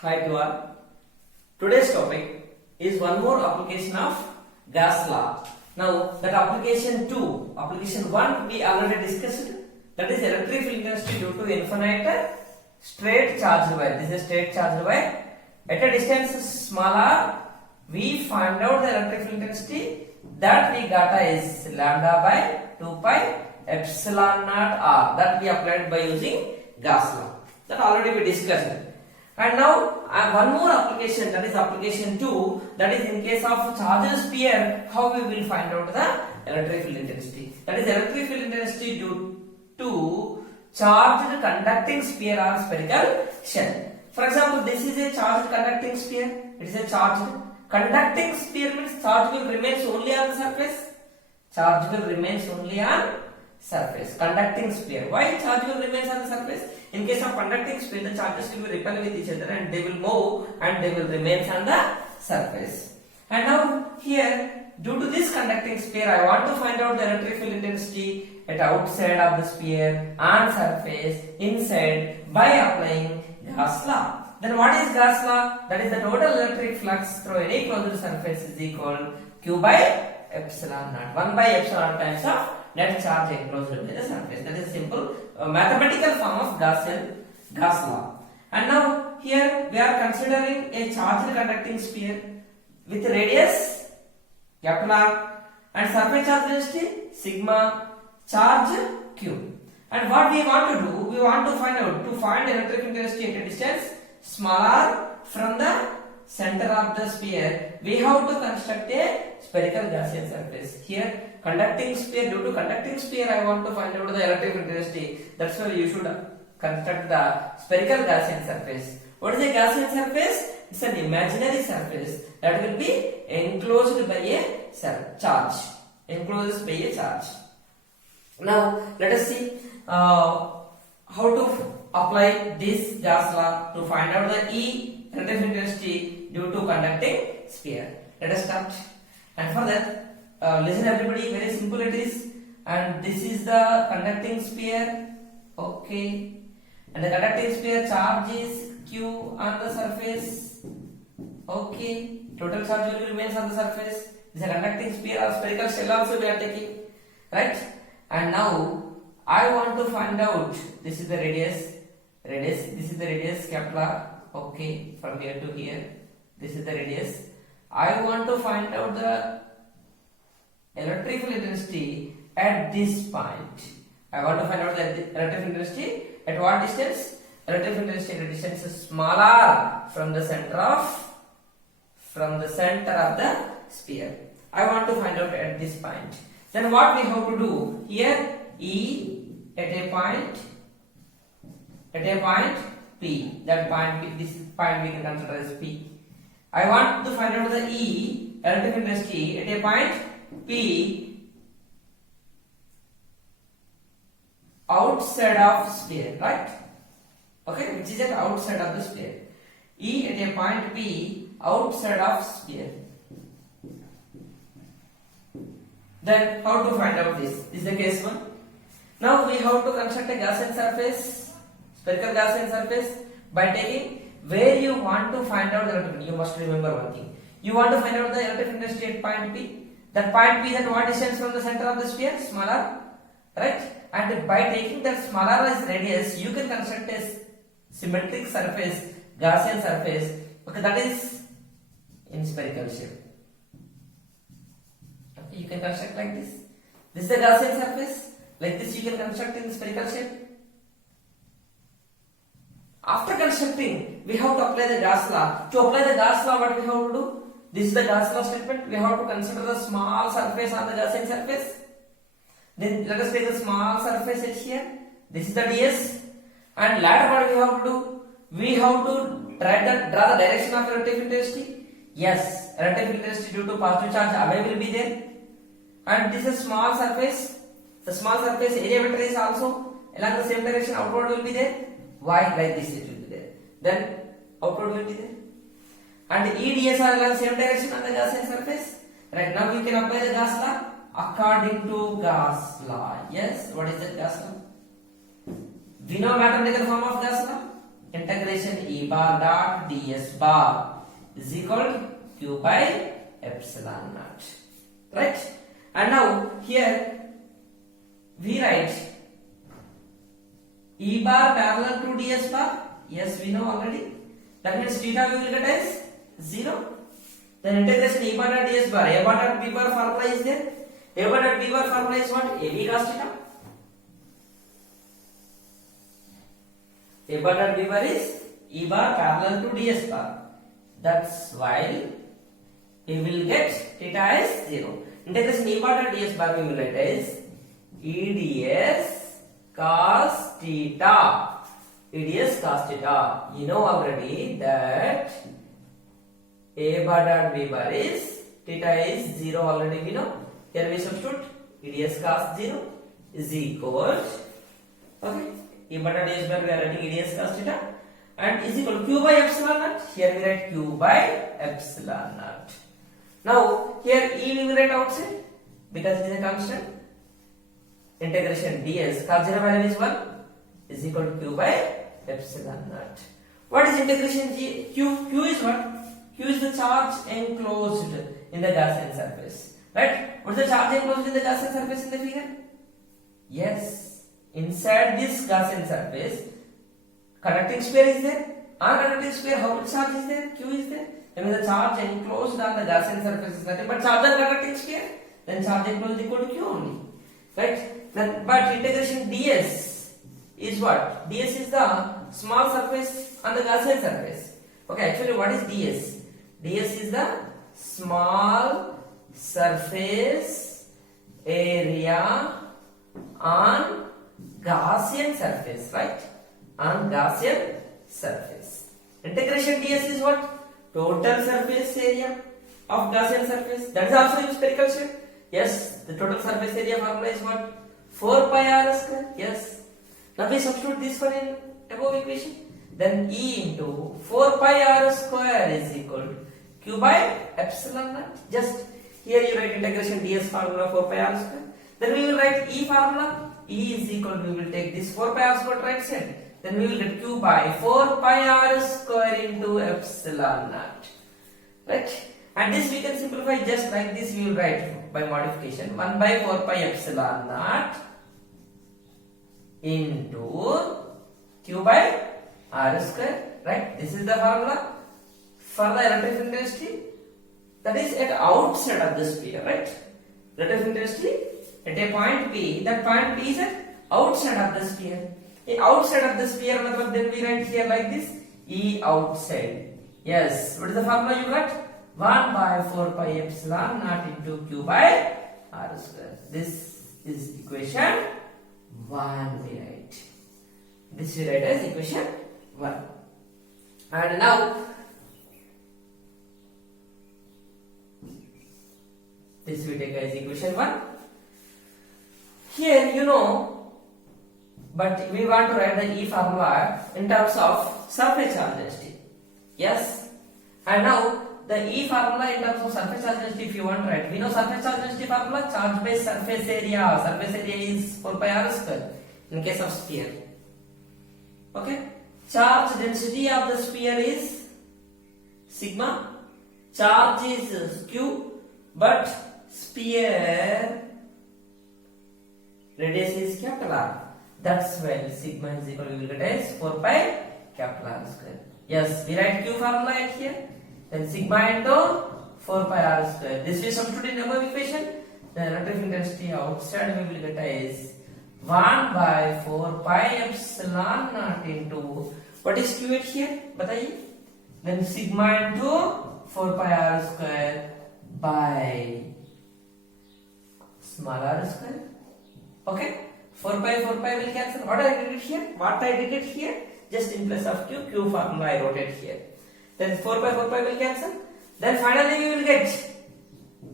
Hi to all. Today's topic is one more application of Gauss law. Now that application 2, application 1 we already discussed, that is electric field intensity due to infinite straight charged wire. This is a straight charged wire. At a distance smaller, we find out the electric field intensity that we got is lambda by 2 pi epsilon naught r, that we applied by using Gauss law. That already we discussed. And now one more application, that is application 2, that is in case of charged sphere, how we will find out the electric field intensity. That is electric field intensity due to charged conducting sphere or spherical shell. For example, this is a charged conducting sphere. It is a charged conducting sphere, means charge will remain only on the surface. Charge will remain only on surface. Conducting sphere. Why charge will remain on the surface? In case of conducting sphere, the charges will be repel with each other and they will move and they will remain on the surface. And now here, due to this conducting sphere, I want to find out the electric field intensity at outside of the sphere, on surface, inside, by applying Gauss law. Then what is Gauss law? That is the total electric flux through any closed surface is equal Q by epsilon naught. 1 by epsilon naught times of net charge enclosed by the surface. That is a simple mathematical form of Gauss law. And now here we are considering a charged conducting sphere with radius capital R and surface charge density sigma, charge Q. And what we want to do, we want to find electric intensity at a distance smaller from the center of the sphere. We have to construct a spherical Gaussian surface. Here conducting sphere, due to conducting sphere I want to find out the electric intensity. That's why you should construct the spherical Gaussian surface. What is a Gaussian surface? It's an imaginary surface that will be enclosed by a charge. Enclosed by a charge. Now let us see how to apply this Gauss law to find out the E electric intensity due to conducting sphere. Let us start. And for that, listen everybody, very simple it is. And this is the conducting sphere. Okay. And the conducting sphere charge is Q on the surface. Okay. Total charge will remain on the surface. This is a conducting sphere or spherical shell also we are taking. Right? And now I want to find out, this is the radius, this is the radius capital R. Okay, from here to here, this is the radius. I want to find out the electric field intensity at this point. I want to find out the electric field intensity at what distance? Electric field intensity at a distance is smaller from the center of the sphere. I want to find out at this point. Then what we have to do? Here E at a point P. That point P, this point we can consider as P. I want to find out the E electric intensity at a point P outside of sphere, right? Okay, which is at outside of the sphere. E at a point P outside of sphere. Then how to find out this? This is the case 1. Now we have to construct a Gaussian surface, spherical Gaussian surface, by taking where you want to find out the electric. You must remember one thing. You want to find out the electric intensity at point P. That point P is at what distance from the center of the sphere? Smaller, right? And by taking that smaller as radius, you can construct a symmetric surface, Gaussian surface. Okay, that is in spherical shape. Okay, you can construct like this. This is the Gaussian surface. Like this you can construct in spherical shape. After constructing, we have to apply the Gauss law. To apply the Gauss law, what we have to do? This is the Gauss law statement. We have to consider the small surface on the Gaussian surface. Then let us take the small surface at here. This is the ds. And later what we have to do? We have to draw the direction of electric intensity. Yes, electric intensity due to positive charge away will be there. And this is small surface. The small surface area vector is also along the same direction, outward will be there. Why? Like this it will be there. Then outward will be there. And EDS are along the same direction on the Gaussian surface. Right now we can apply the Gauss law according to Gauss law. Yes, what is the Gauss law? We know mathematical form of Gauss law. integration E bar dot ds bar is equal to q by epsilon naught. Right? And now here we write E bar parallel to ds bar. Yes, we know already. That means theta we will get as 0. Then integration E bar dot ds bar. A bar dot b bar formula is there. A bar dot b bar formula is what? AB cos theta. A bar dot b bar is E bar parallel to ds bar. That's why we will get theta as 0. Integration E bar dot ds bar we will write as E ds cos theta. E ds cos theta. You know already that A bar dot b bar is theta is 0 already we know. Here we substitute E ds cos 0 is equal, okay, E bar dot ds bar we are writing E ds cos theta and is equal to q by epsilon naught. Here we write q by epsilon naught. Now here E we will write outside because it is a constant. Integration ds cos 0 value is 1 is equal to q by epsilon naught. What is integration g? Q is what? Q is the charge enclosed in the Gaussian surface. Right? What is the charge enclosed in the Gaussian surface in the figure? Yes. Inside this Gaussian surface, conducting sphere is there. On conducting sphere, how much charge is there? Q is there. I mean the charge enclosed on the Gaussian surface is nothing but charge on conducting sphere. Then charge enclosed is equal to Q only. Right? Then, but integration ds is what? ds is the small surface on the Gaussian surface. Okay, actually what is ds? ds is the small surface area on Gaussian surface, right? On Gaussian surface. Integration ds is what? Total surface area of Gaussian surface. That is also in spherical shape. Yes, the total surface area formula is what? 4 pi r square. Yes. Now we substitute this one in above equation. Then E into 4 pi r square is equal to q by epsilon naught. Just here you write integration ds formula 4 pi r square. Then we will write E formula. E is equal to, we will take this 4 pi r square right side. Then we will get q by 4 pi r square into epsilon naught. Right? And this we can simplify just like this. We will write by modification 1 by 4 pi epsilon naught into q by r square. Right? This is the formula for the electric intensity that is at outside of the sphere. Right? Electric intensity at a point P. That point P is at outside of the sphere. Outside of the sphere, then we write here like this: E outside. Yes. What is the formula you got? 1 by 4 pi epsilon naught into q by r square. This is equation 1 we write. This we write as equation 1. And now this we take as equation 1. Here you know, but we want to write the E formula in terms of surface charge density. Yes. And now the E formula in terms of surface charge density, if you want to write, we know surface charge density formula: charge by surface area. Surface area is 4 pi r square in case of sphere. Okay. Charge density of the sphere is sigma. Charge is q, but sphere radius is capital R. That's why sigma is equal to, we will get as 4 pi capital R square. Yes, we write q formula at here. Then sigma into 4 pi r square. This we substitute in above equation. The electric intensity outside we will get as 1 by 4 pi epsilon naught into, what is q at here? Bataiye. Then sigma into 4 pi r square by small r square. Okay. 4 pi will cancel. What I did it here? What I did it here? Just in place of q formula I wrote it here. Then 4 pi will cancel. Then finally we will get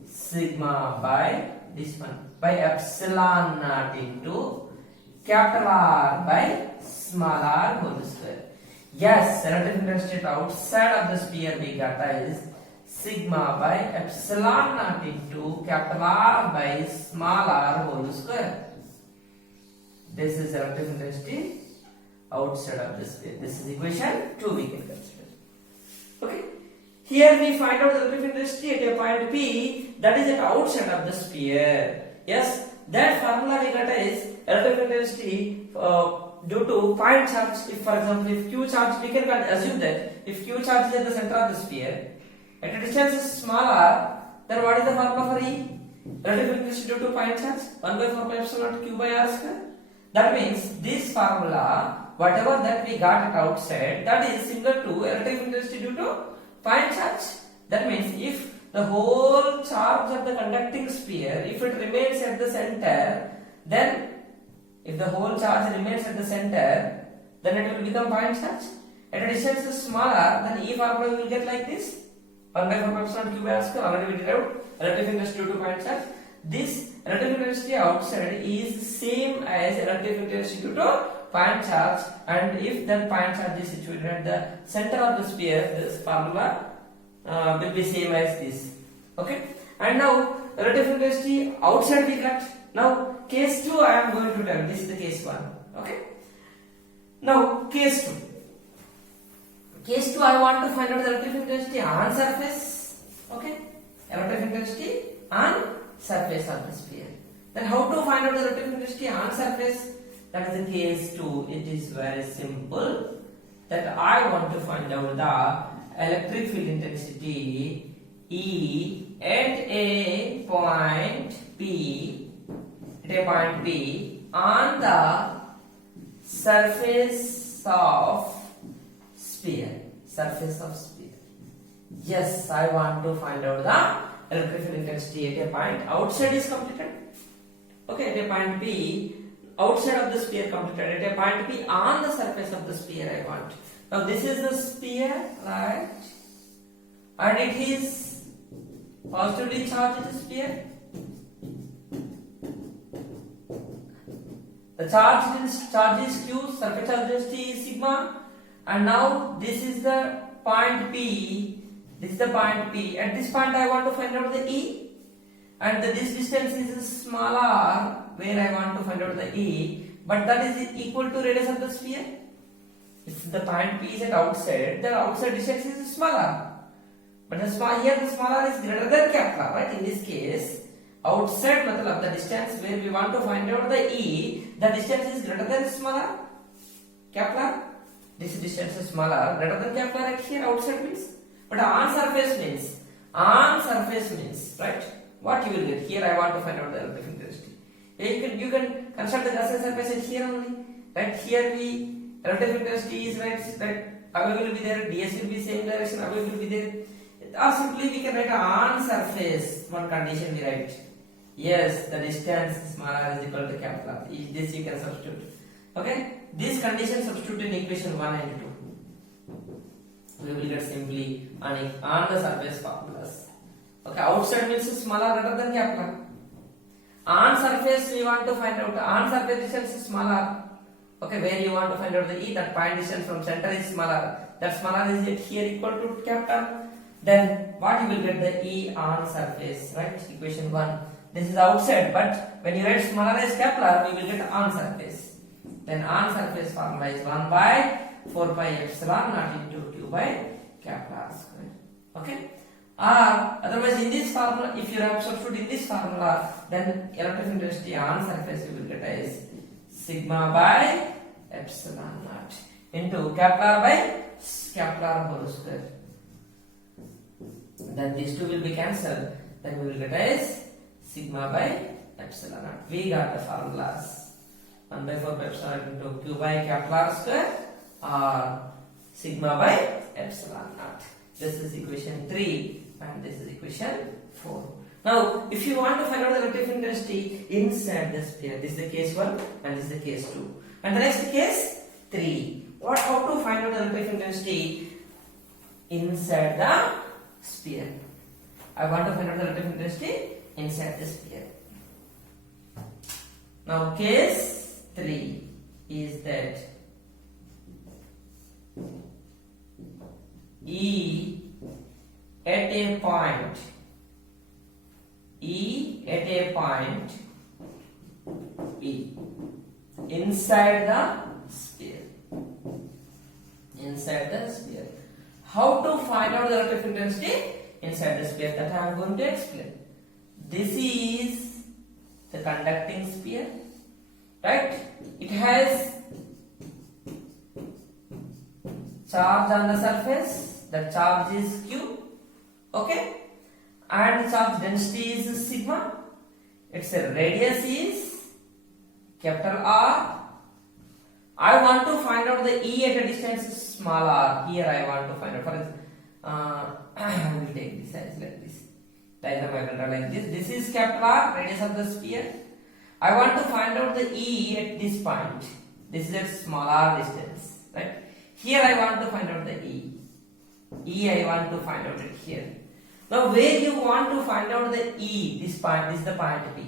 sigma by this one by epsilon naught into capital R by small r whole square. Yes, electric intensity outside of the sphere we got is sigma by epsilon naught into capital R by small r whole square. This is electric intensity outside of the sphere. This is equation 2 we can consider. Okay. Here we find out the relative intensity at a point P that is at outside of the sphere. Yes, that formula we got is relative intensity due to point charge. If for example, if Q charge, we can assume that if Q charge is at the center of the sphere, at a distance is smaller, then what is the formula for E? Relative intensity due to point charge 1 by 4 pi epsilon Q by R square. That means this formula, whatever that we got at outside, that is similar to relative intensity due to point charge. That means if the whole charge of the conducting sphere, if it remains at the center, then if the whole charge remains at the center, then it will become point charge. At a distance is smaller, then E formula we will get like this: 1 by 4 pi epsilon Q by R square. Already we derived relative intensity due to point charge. This relative intensity outside is same as relative intensity due to point charge, and if that point charge is situated at the center of the sphere, this formula will be same as this. Okay, and now relative intensity outside we got. Now case 2 I am going to tell. This is the case 1. Okay, now case 2. Case 2 I want to find out the relative intensity on surface. Okay, relative intensity on surface of the sphere. Then how to find out the relative intensity on surface? That is the case 2. It is very simple. That I want to find out the electric field intensity E at a point P, on the surface of sphere. Surface of sphere. Yes, I want to find out the electric field intensity at a point outside is completed. Okay, at a point P, outside of the sphere completed. At a point P on the surface of the sphere I want. Now this is the sphere, right? And it is positively charged sphere. The charge is Q, surface charge density is sigma, and now this is the point P. This is the point P. At this point I want to find out the E, and this distance is smaller where I want to find out the E, but that is equal to radius of the sphere. If the point P is at outside, the outside distance is smaller, but the here the smaller is greater than Kepler, right? In this case, outside matlab the distance where we want to find out the E, the distance is greater than smaller Kepler. This distance is smaller, greater than Kepler right here outside means. But on surface means, right? What you will get? Here I want to find out the relative intensity. You can construct the Gaussian surface at here only. Right here we relative intensity is right away will be there, ds will be same direction, away will be there. Or simply we can write on surface. One condition we write. Yes, the distance smaller is equal to Kepler. This you can substitute. Okay, this condition substitute in equation 1 and 2. We will get simply on the surface formulas. Okay, outside means smaller rather than Kepler. On surface we want to find out on surface distance is smaller. Okay, where you want to find out the E, that point distance from center is smaller. That smaller is it here equal to Kepler. Then what you will get the E on surface, right? Equation 1. This is outside, but when you write smaller as Kepler, we will get on surface. Then on surface formula is 1 by 4 pi epsilon naught into Q by Kepler square. Okay? Or otherwise in this formula, if you have substitute in this formula, then electric intensity on surface you will get as sigma by epsilon naught into Kepler by Kepler whole square. Then these two will be cancelled. Then we will get as sigma by epsilon naught. We got the formulas: 1 by 4 pi epsilon into Q by Kepler square or sigma by epsilon naught. This is equation 3 and this is equation 4. Now, if you want to find out the relative intensity inside the sphere, this is the case 1 and this is the case 2. And the next case 3. How to find out the relative intensity inside the sphere? I want to find out the relative intensity inside the sphere. Now, case 3 is that E at a point P inside the sphere. inside the sphere. How to find out the electric field density inside the sphere, that I am going to explain. This is the conducting sphere, right? It has charge on the surface. The charge is Q, okay, and the charge density is sigma. Its radius is capital R. I want to find out the E at a distance small r. Here I want to find out. For example, I will take this as like this. Diagram I will draw like this. This is capital R, radius of the sphere. I want to find out the E at this point. This is at small r distance, right? Here I want to find out the E. E I want to find out it here. Now where you want to find out the E, this point, this is the point P.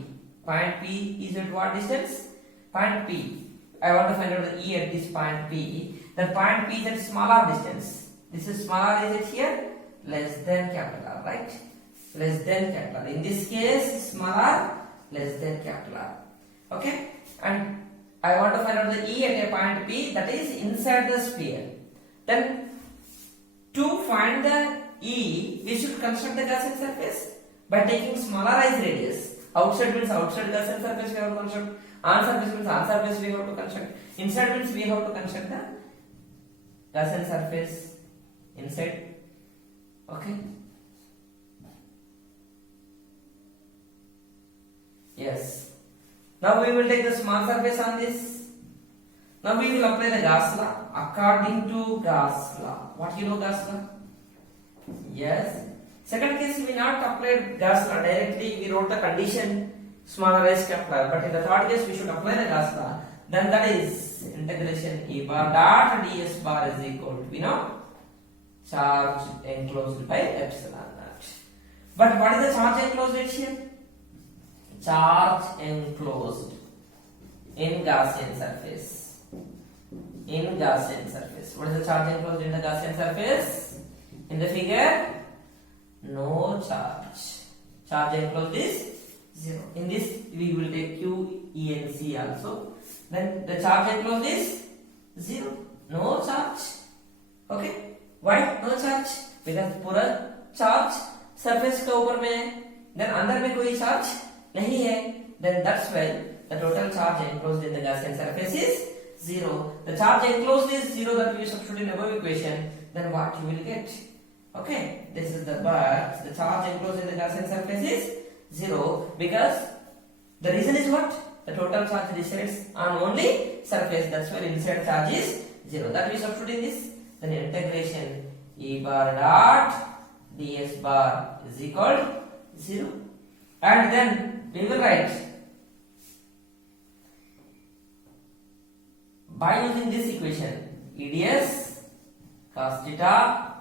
Point P is at what distance? Point P. I want to find out the E at this point P. The point P is at smaller distance. This is smaller, is it here? Less than capital R, right? Less than capital R. In this case, smaller, less than capital R. Okay? And I want to find out the E at a point P, that is inside the sphere. Then to find the E, we should construct the Gaussian surface by taking smallerize radius. Outside means outside Gaussian surface we have to construct. On surface means on surface we have to construct. Inside means we have to construct the Gaussian surface inside. Okay. Yes. Now we will take the small surface on this. Now we will apply the Gauss law. According to Gauss law. What you know Gauss law? Yes. Second case we not applied Gauss law directly. We wrote the condition smallerize capital. But in the third case we should apply the Gauss law. Then that is integration E bar dot ds bar is equal to, we know, charge enclosed by epsilon naught. But what is the charge enclosed here? Charge enclosed in Gaussian surface. In Gaussian surface. What is the charge enclosed in the Gaussian surface? In the figure, no charge. Charge enclosed is 0. In this, we will take Q, E and C also. Then the charge enclosed is 0. No charge. Okay. Why no charge? Because पूरा charge surface के ऊपर में है. Then अंदर में कोई charge नहीं है. Then that's why the total charge enclosed in the Gaussian surface is 0. The charge enclosed is 0, that we substitute in above equation. Then what you will get? Okay. This is the but the charge enclosed in the Gaussian surface is 0, because the reason is what? The total charge resides on only surface. That's why inside charge is 0. That we substitute in this. Then integration E bar dot ds bar is equal to 0. And then we will write, by using this equation, EDS cos theta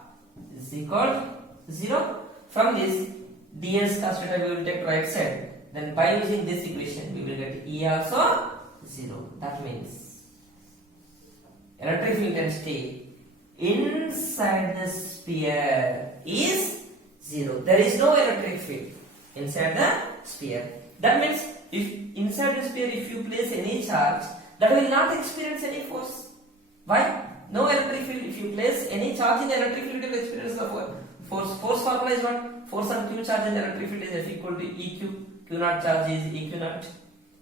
is equal to 0. From this, ds cos theta we will take right side. Then by using this equation, we will get E also 0. That means electric field density inside the sphere is 0. There is no electric field inside the sphere. That means if inside the sphere, if you place any charge, that will not experience any force. Why? No electric field. If you place any charge in the electric field, it will experience the force. Force formula is what? Force on Q charge in the electric field is F equal to EQ. Q naught charge is EQ naught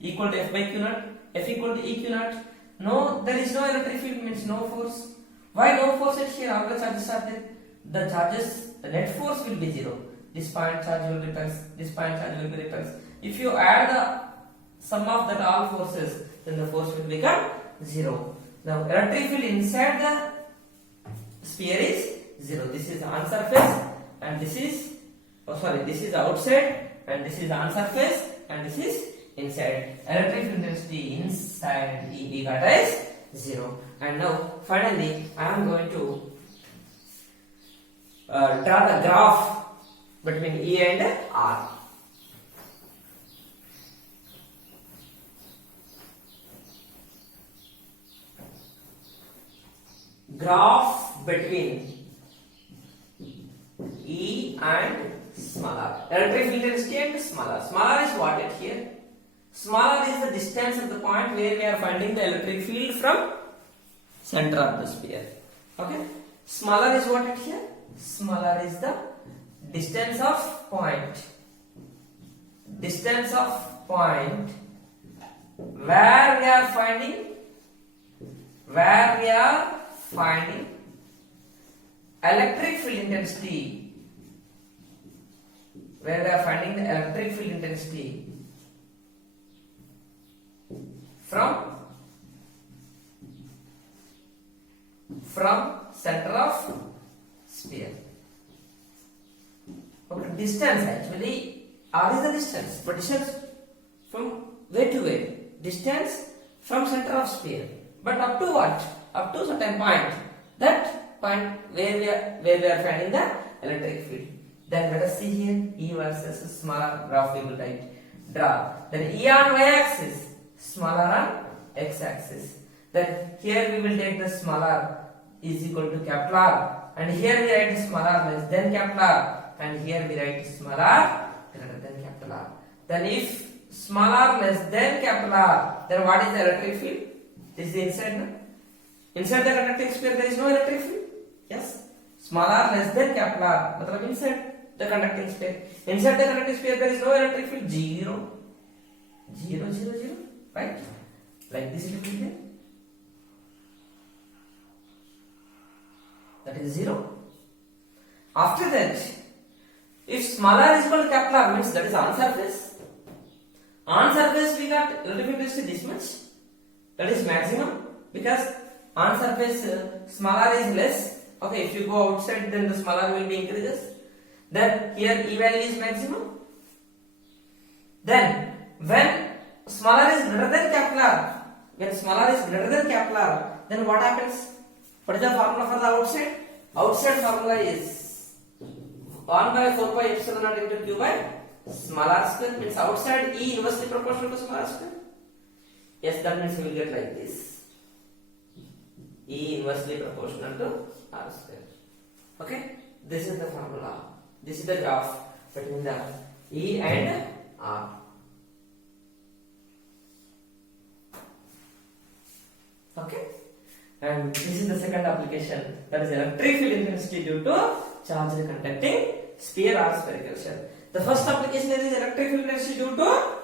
equal to F by Q naught. F equal to EQ naught. No, there is no electric field means no force. Why no force at here? All the charges are there. The charges, the net force will be 0. This point charge will repulse. This point charge will be repulsed. If you add the sum of that all forces, then the force will become 0. Now electric field inside the sphere is 0. This is on surface and this is, this is outside and this is on surface and this is inside. Electric field density inside E data is 0. And now finally I am going to draw the graph between E and R. Graph between E and small r. Electric field density and small r. Small r is what at here? Small r is the distance at the point where we are finding the electric field from center of the sphere. Okay, smaller is what it here? Smaller is the distance of point. Distance of point where we are finding electric field intensity. Where we are finding the electric field intensity from center of sphere. Okay, distance actually R is the distance, but distance from where to where? Distance from center of sphere. But up to what? Up to certain point. That point where we are finding the electric field. Then let us see here E versus smaller graph we will draw. Then E on y-axis, smaller on x-axis. Then here we will take the smaller is equal to capital R, and here we write smaller less than capital R, and here we write smaller greater than capital R. Then if smaller less than capital R, then what is the electric field? This is inside. No? Inside the conducting sphere there is no electric field. Yes. Smaller less than capital R, matlab inside the conducting sphere. Inside the conducting sphere there is no electric field. 0, 0, 0, 0. Right? Like this it will be here. That is 0. After that, if smaller is equal to capital R means that is on surface. On surface we got relative intensity this much. That is maximum, because on surface smaller is less. Okay, if you go outside then the smaller will be increases. Then here E value is maximum. Then when smaller is greater than capital R, then what happens? What is the formula for the outside? Outside formula is 1 by 4 pi epsilon naught into q by smaller square, means outside E inversely proportional to smaller square. Yes, that means we will get like this. E inversely proportional to R square. Okay, this is the formula. This is the graph between the E and R. Okay, and this is the second application, that is electric field intensity due to charged conducting sphere or spherical shell. The first application is electric field intensity due to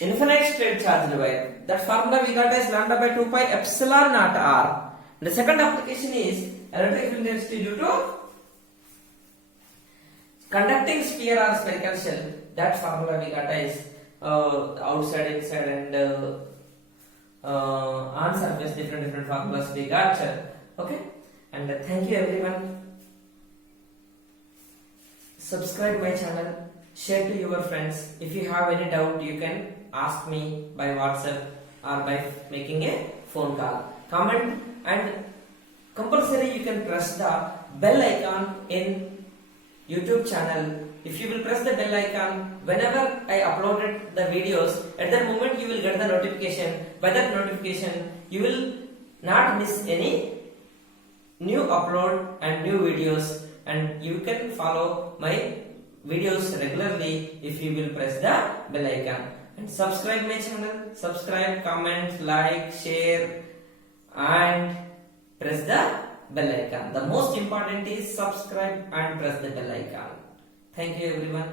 infinite straight charged wire. That formula we got as lambda by 2 pi epsilon naught R. The second application is electric field intensity due to conducting sphere or spherical shell. That formula we got as outside, inside, and on surface. Different formulas we got. Okay, and thank you everyone. Subscribe my channel, share to your friends. If you have any doubt, you can ask me by WhatsApp or by making a phone call. Comment, and compulsory you can press the bell icon in YouTube channel. If you will press the bell icon, whenever I uploaded the videos, at that moment you will get the notification. By that notification, you will not miss any new upload and new videos, and you can follow my videos regularly if you will press the bell icon. And subscribe my channel, subscribe, comment, like, share, and press the bell icon. The most important is subscribe and press the bell icon. Thank you everyone.